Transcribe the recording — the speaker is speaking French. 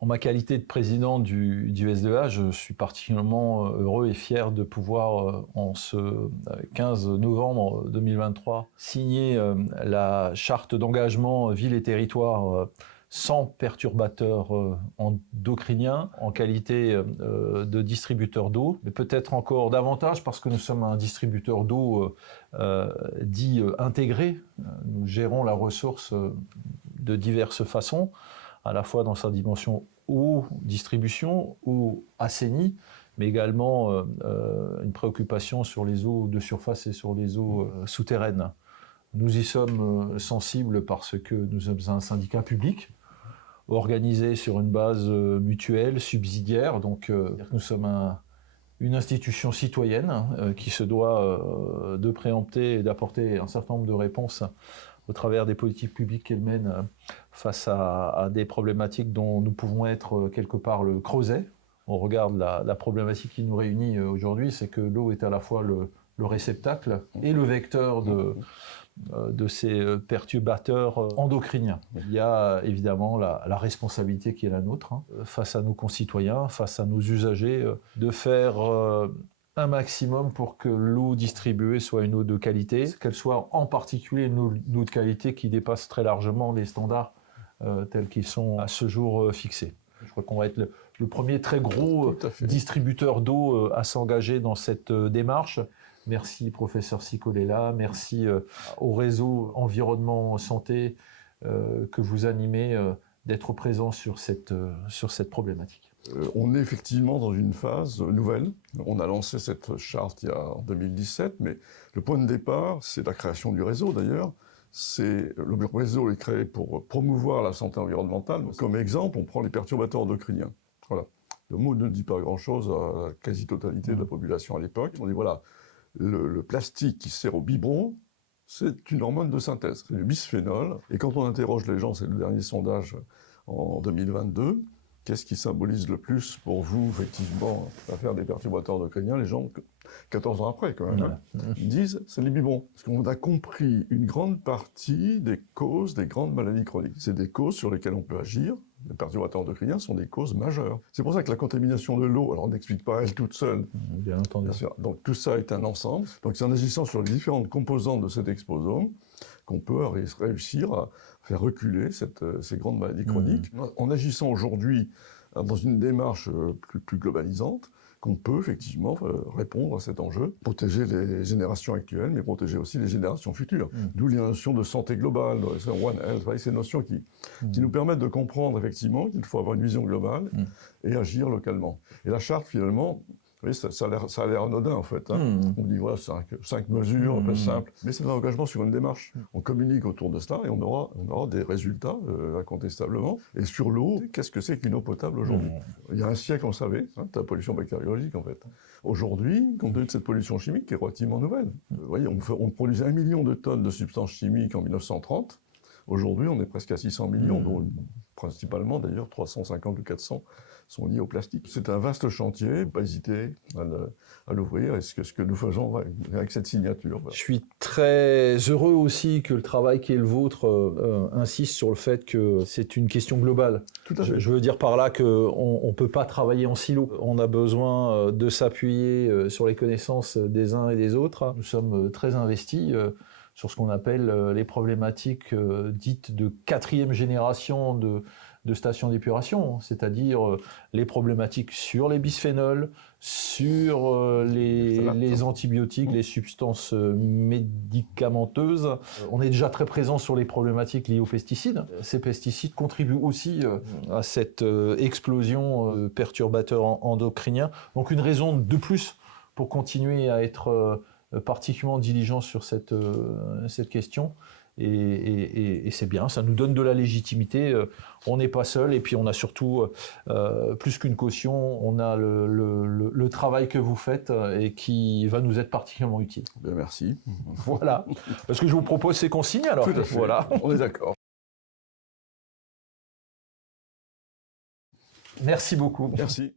En ma qualité de président du SDEA, je suis particulièrement heureux et fier de pouvoir, en ce 15 novembre 2023, signer la charte d'engagement ville et territoire sans perturbateurs endocriniens en qualité de distributeur d'eau, mais peut-être encore davantage parce que nous sommes un distributeur d'eau dit intégré. Nous gérons la ressource de diverses façons, à la fois dans sa dimension eau, distribution, eau assainie, mais également une préoccupation sur les eaux de surface et sur les eaux souterraines. Nous y sommes sensibles parce que nous sommes un syndicat public, organisé sur une base mutuelle, subsidiaire, donc nous sommes une institution citoyenne qui se doit de préempter et d'apporter un certain nombre de réponses au travers des politiques publiques qu'elle mène face à des problématiques dont nous pouvons être quelque part le creuset. On regarde la problématique qui nous réunit aujourd'hui, c'est que l'eau est à la fois le réceptacle et le vecteur de ces perturbateurs endocriniens. Il y a évidemment la responsabilité qui est la nôtre, face à nos concitoyens, face à nos usagers, de faire un maximum pour que l'eau distribuée soit une eau de qualité, qu'elle soit en particulier une eau de qualité qui dépasse très largement les standards tels qu'ils sont à ce jour fixés. Je crois qu'on va être le premier très gros distributeur d'eau à s'engager dans cette démarche. Merci professeur Sicolella, merci au réseau Environnement Santé que vous animez d'être présent sur cette problématique. On est effectivement dans une phase nouvelle. On a lancé cette charte en 2017, mais le point de départ, c'est la création du réseau d'ailleurs. Le réseau est créé pour promouvoir la santé environnementale. Comme exemple, on prend les perturbateurs endocriniens. Voilà. Le mot ne dit pas grand-chose à la quasi-totalité de la population à l'époque. On dit voilà, le plastique qui sert au biberon, c'est une hormone de synthèse, c'est du bisphénol. Et quand on interroge les gens, c'est le dernier sondage en 2022, qu'est-ce qui symbolise le plus pour vous, effectivement, l'affaire des perturbateurs endocriniens? Les gens, 14 ans après, quand même, ils disent c'est les biberons. Parce qu'on a compris une grande partie des causes des grandes maladies chroniques. C'est des causes sur lesquelles on peut agir. Les perturbateurs endocriniens sont des causes majeures. C'est pour ça que la contamination de l'eau, alors on n'explique pas elle toute seule. Bien entendu. Bien sûr. Donc tout ça est un ensemble. Donc c'est en agissant sur les différentes composantes de cet exposome qu'on peut réussir à faire reculer ces grandes maladies chroniques. En agissant aujourd'hui dans une démarche plus globalisante, qu'on peut effectivement répondre à cet enjeu, protéger les générations actuelles, mais protéger aussi les générations futures. D'où les notions de santé globale, One Health, ces notions qui nous permettent de comprendre effectivement qu'il faut avoir une vision globale et agir localement. Et la charte, finalement, oui, ça a l'air anodin en fait. On dit voilà, cinq mesures, très simples. Mais c'est un engagement sur une démarche. On communique autour de cela et on aura des résultats incontestablement. Et sur l'eau, qu'est-ce que c'est qu'une eau potable aujourd'hui? Il y a un siècle, on savait, la pollution bactériologique en fait. Aujourd'hui, compte tenu de cette pollution chimique qui est relativement nouvelle, vous voyez, on produisait 1 million de tonnes de substances chimiques en 1930. Aujourd'hui, on est presque à 600 millions, dont principalement d'ailleurs 350 ou 400 sont liés au plastique. C'est un vaste chantier, pas hésiter à l'ouvrir, et ce que nous faisons avec cette signature. Je suis très heureux aussi que le travail qui est le vôtre insiste sur le fait que c'est une question globale. Tout à fait. Je veux dire par là qu'on ne peut pas travailler en silo. On a besoin de s'appuyer sur les connaissances des uns et des autres. Nous sommes très investis sur ce qu'on appelle les problématiques dites de 4e génération de stations d'épuration, c'est-à-dire les problématiques sur les bisphénols, sur les antibiotiques, les substances médicamenteuses. On est déjà très présent sur les problématiques liées aux pesticides. Ces pesticides contribuent aussi à cette explosion de perturbateurs endocriniens. Donc une raison de plus pour continuer à être particulièrement diligent sur cette question. Et c'est bien, ça nous donne de la légitimité, on n'est pas seul, et puis on a surtout, plus qu'une caution, on a le travail que vous faites et qui va nous être particulièrement utile. Bien, merci. Voilà, parce que je vous propose ces consignes alors. Tout à fait. Voilà. On est d'accord. Merci beaucoup. Merci.